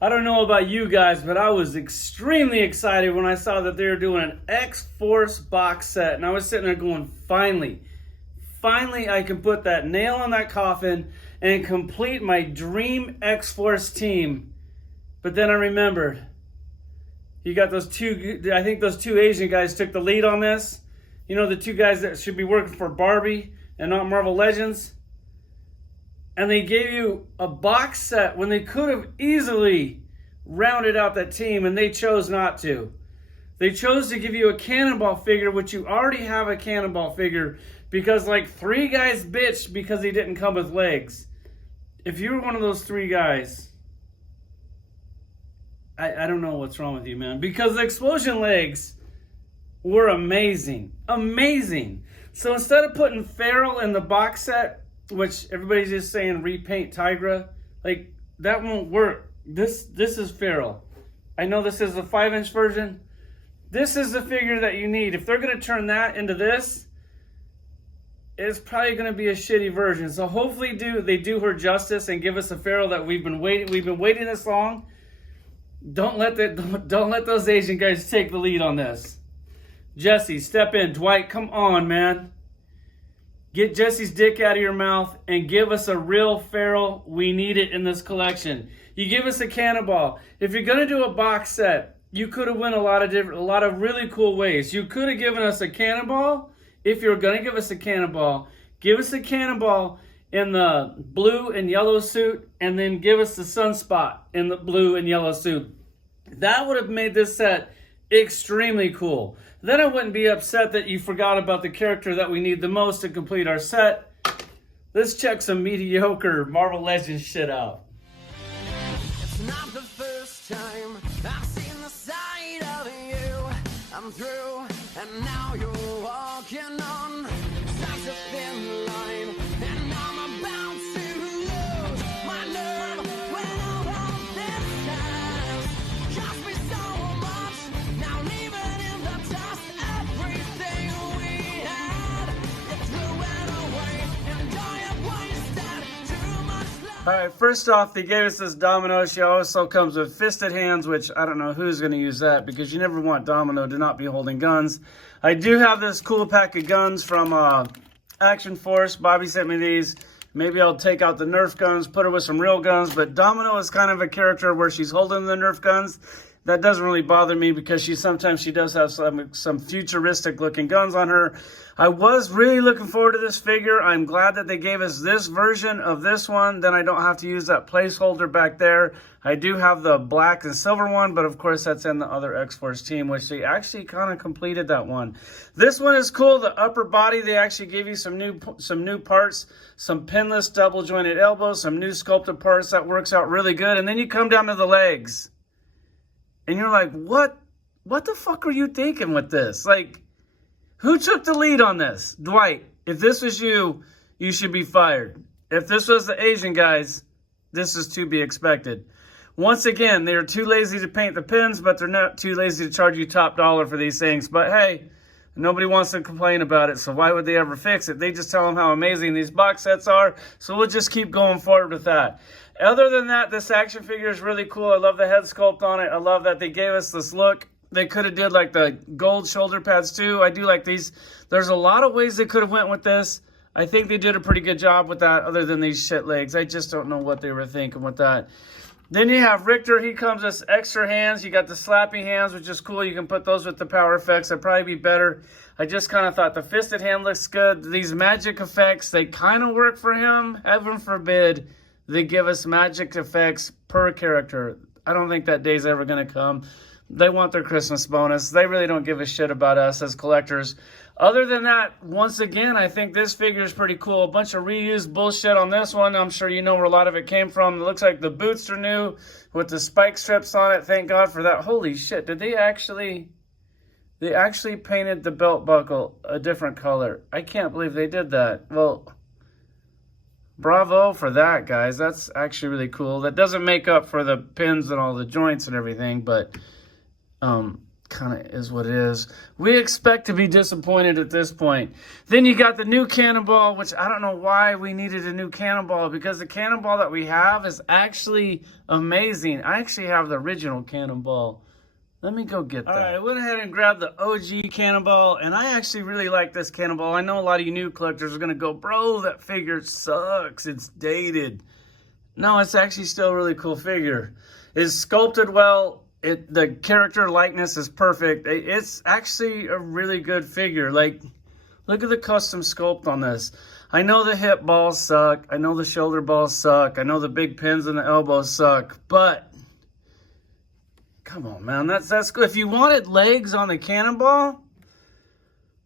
I don't know about you guys, but I was extremely excited when I saw that they were doing an X-Force box set. And I was sitting there going, finally I can put that nail on that coffin and complete my dream X-Force team. But then I remembered, you got those two, I think those two Asian guys took the lead on this. You know, the two guys that should be working for Barbie and not Marvel Legends. And they gave you a box set when they could have easily rounded out that team, and they chose not to. They chose to give you a Cannonball figure, which you already have a Cannonball figure, because like 3 guys bitched because he didn't come with legs. If you were one of those 3 guys, I don't know what's wrong with you, man. Because the explosion legs were amazing. Amazing. So instead of putting Feral in the box set, which everybody's just saying repaint Tigra, like that won't work. This is Feral. I know this is the 5-inch version. This is the figure that you need. If they're going to turn that into this, it's probably going to be a shitty version. So hopefully they do her justice and give us a Feral that we've been waiting this long. Don't let those Asian guys take the lead on this. Jesse, step in. Dwight, come on, man. Get Jesse's dick out of your mouth and give us a real Feral. We need it in this collection. You give us a Cannonball. If you're gonna do a box set, you could have went a lot of really cool ways. You could have given us a Cannonball. If you're gonna give us a Cannonball, give us a Cannonball in the blue and yellow suit, and then give us the Sunspot in the blue and yellow suit. That would have made this set extremely cool. Then I wouldn't be upset that you forgot about the character that we need the most to complete our set. Let's check some mediocre Marvel Legends shit out. It's not the first time I've seen the side of you. I'm through, and now you're walking on such a thin line, and I'm about to lose my nerve when all of this has cost me so much. Now even in the dust, everything we had, you threw it away, and I have wasted too much love. Alright, first off, they gave us this Domino. She also comes with fisted hands, which I don't know who's going to use that, because you never want Domino to not be holding guns. I do have this cool pack of guns from Action Force. Bobby sent me these. Maybe I'll take out the Nerf guns, put her with some real guns, but Domino is kind of a character where she's holding the Nerf guns. That doesn't really bother me because sometimes she does have some futuristic looking guns on her. I was really looking forward to this figure. I'm glad that they gave us this version of this one. Then I don't have to use that placeholder back there. I do have the black and silver one, but of course that's in the other X-Force team, which they actually kind of completed that one. This one is cool. The upper body, they actually gave you some new parts, some pinless double jointed elbows, some new sculpted parts. That works out really good. And then you come down to the legs. And you're like, what the fuck are you thinking with this? Like, who took the lead on this? Dwight, if this was you, you should be fired. If this was the Asian guys, this is to be expected. Once again, they are too lazy to paint the pins, but they're not too lazy to charge you top dollar for these things. But hey, nobody wants to complain about it, so why would they ever fix it? They just tell them how amazing these box sets are, so we'll just keep going forward with that. Other than that, this action figure is really cool. I love the head sculpt on it. I love that they gave us this look. They could have did like the gold shoulder pads too. I do like these. There's a lot of ways they could have went with this. I think they did a pretty good job with that other than these shit legs. I just don't know what they were thinking with that. Then you have Richter. He comes with extra hands. You got the slappy hands, which is cool. You can put those with the power effects. That'd probably be better. I just kind of thought the fisted hand looks good. These magic effects, they kind of work for him. Heaven forbid they give us magic effects per character. I don't think that day's ever going to come. They want their Christmas bonus. They really don't give a shit about us as collectors. Other than that, once again, I think this figure is pretty cool. A bunch of reused bullshit on this one. I'm sure you know where a lot of it came from. It looks like the boots are new with the spike strips on it. Thank God for that. Holy shit, did they actually painted the belt buckle a different color. I can't believe they did that. Well, bravo for that, guys. That's actually really cool. That doesn't make up for the pins and all the joints and everything, but kind of is what it is. We expect to be disappointed at this point. Then you got the new Cannonball, which I don't know why we needed a new Cannonball, because the Cannonball that we have is actually amazing. I actually have the original Cannonball. Let me go get that. All right, I went ahead and grabbed the OG Cannonball, and I actually really like this Cannonball. I know a lot of you new collectors are going to go, bro, that figure sucks. It's dated. No, it's actually still a really cool figure. It's sculpted well. The character likeness is perfect. It's actually a really good figure. Like, look at the custom sculpt on this. I know the hip balls suck. I know the shoulder balls suck. I know the big pins in the elbows suck, but come on, man, that's good. If you wanted legs on the Cannonball,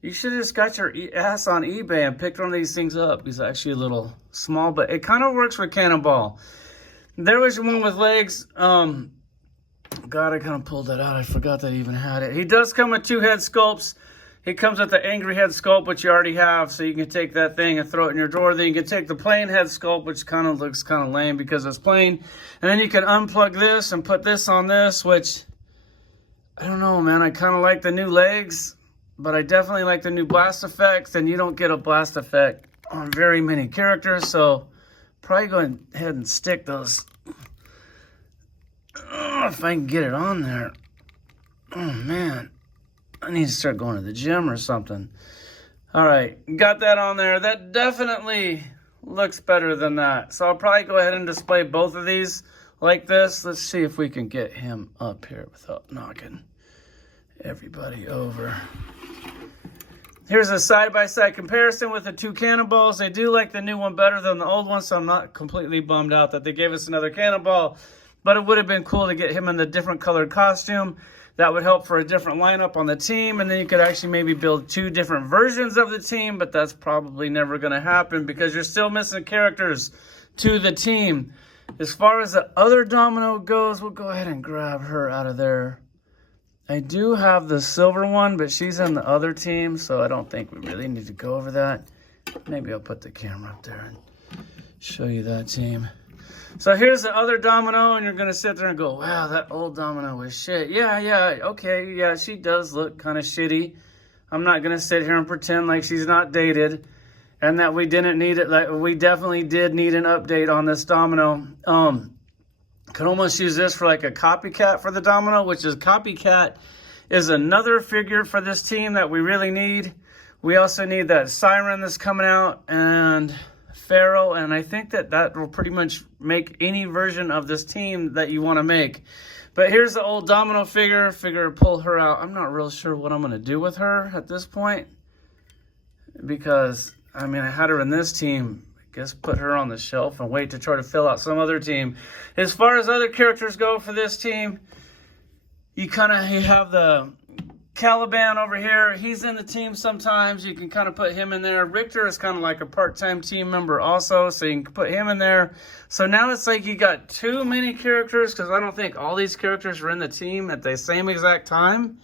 you should have just got your ass on eBay and picked one of these things up. It's actually a little small, but it kind of works for Cannonball. There was one with legs. God, I kind of pulled that out. I forgot that I even had it. He does come with 2 head sculpts. He comes with the angry head sculpt, which you already have, so you can take that thing and throw it in your drawer. Then you can take the plain head sculpt, which kind of looks kind of lame because it's plain. And then you can unplug this and put this on this, which, I don't know, man. I kind of like the new legs, but I definitely like the new blast effects, and you don't get a blast effect on very many characters, so probably go ahead and stick those. Oh, if I can get it on there. Oh, man. I need to start going to the gym or something. All right, got that on there. That definitely looks better than that. So I'll probably go ahead and display both of these like this. Let's see if we can get him up here without knocking everybody over. Here's a side-by-side comparison with the 2 Cannonballs. I do like the new one better than the old one, so I'm not completely bummed out that they gave us another Cannonball. But it would have been cool to get him in the different colored costume. That would help for a different lineup on the team, and then you could actually maybe build 2 different versions of the team, but that's probably never going to happen because you're still missing characters to the team. As far as the other Domino goes, we'll go ahead and grab her out of there. I do have the silver one, but she's in the other team, so I don't think we really need to go over that. Maybe I'll put the camera up there and show you that team. So here's the other Domino, and you're going to sit there and go, wow, that old Domino was shit. Yeah, okay, yeah, she does look kind of shitty. I'm not going to sit here and pretend like she's not dated and that we didn't need it. Like, we definitely did need an update on this Domino. Could almost use this for like a copycat for the Domino, which is copycat is another figure for this team that we really need. We also need that Siren that's coming out and Pharaoh, and I think that will pretty much make any version of this team that you want to make. But here's the old Domino figure. Figure pull her out. I'm not real sure what I'm going to do with her at this point because, I mean, I had her in this team. I guess put her on the shelf and wait to try to fill out some other team. As far as other characters go for this team, you have the Caliban over here. He's in the team sometimes. You can kind of put him in there. Richter is kind of like a part-time team member also, so you can put him in there. So now it's like you got too many characters because I don't think all these characters are in the team at the same exact time.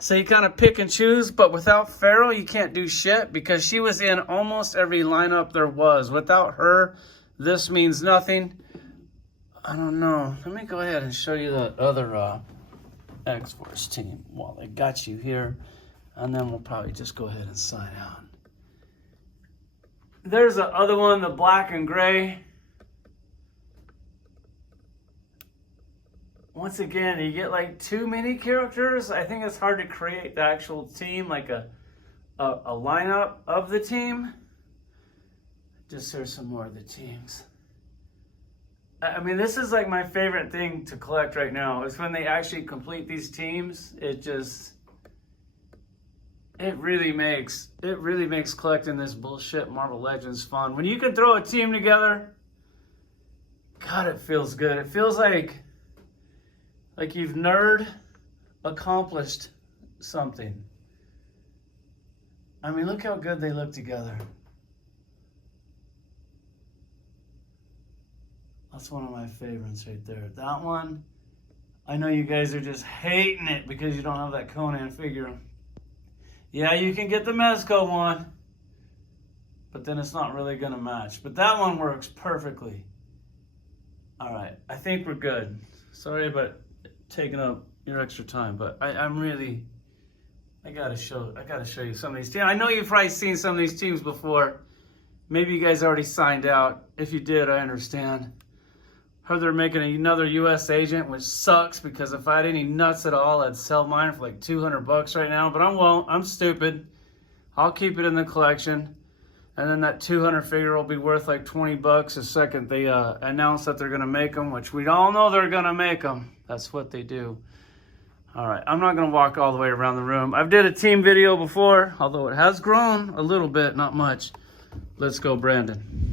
So you kind of pick and choose, but without Pharaoh, you can't do shit because she was in almost every lineup there was. Without her, this means nothing. I don't know. Let me go ahead and show you the other X-Force team while I got you here, and then we'll probably just go ahead and sign out. There's the other one, the black and gray. Once again, you get like too many characters. I think it's hard to create the actual team, like a lineup of the team. Just here's some more of the teams. I mean, this is like my favorite thing to collect right now is when they actually complete these teams. It really makes collecting this bullshit Marvel Legends fun. When you can throw a team together, God, it feels good. It feels like you've nerd accomplished something. I mean, look how good they look together. That's one of my favorites right there. That one, I know you guys are just hating it because you don't have that Conan figure. Yeah, you can get the Mezco one, but then it's not really going to match. But that one works perfectly. All right, I think we're good. Sorry about taking up your extra time, but I'm really, I gotta show you some of these teams. I know you've probably seen some of these teams before. Maybe you guys already signed out. If you did, I understand. Heard they're making another U.S. agent, which sucks because if I had any nuts at all, I'd sell mine for like $200 right now. But I won't. I'm stupid. I'll keep it in the collection, and then that 200 figure will be worth like $20 the second they announce that they're gonna make them, which we all know they're gonna make them. That's what they do. All right, I'm not gonna walk all the way around the room. I've did a team video before, although it has grown a little bit, not much. Let's go, Brandon.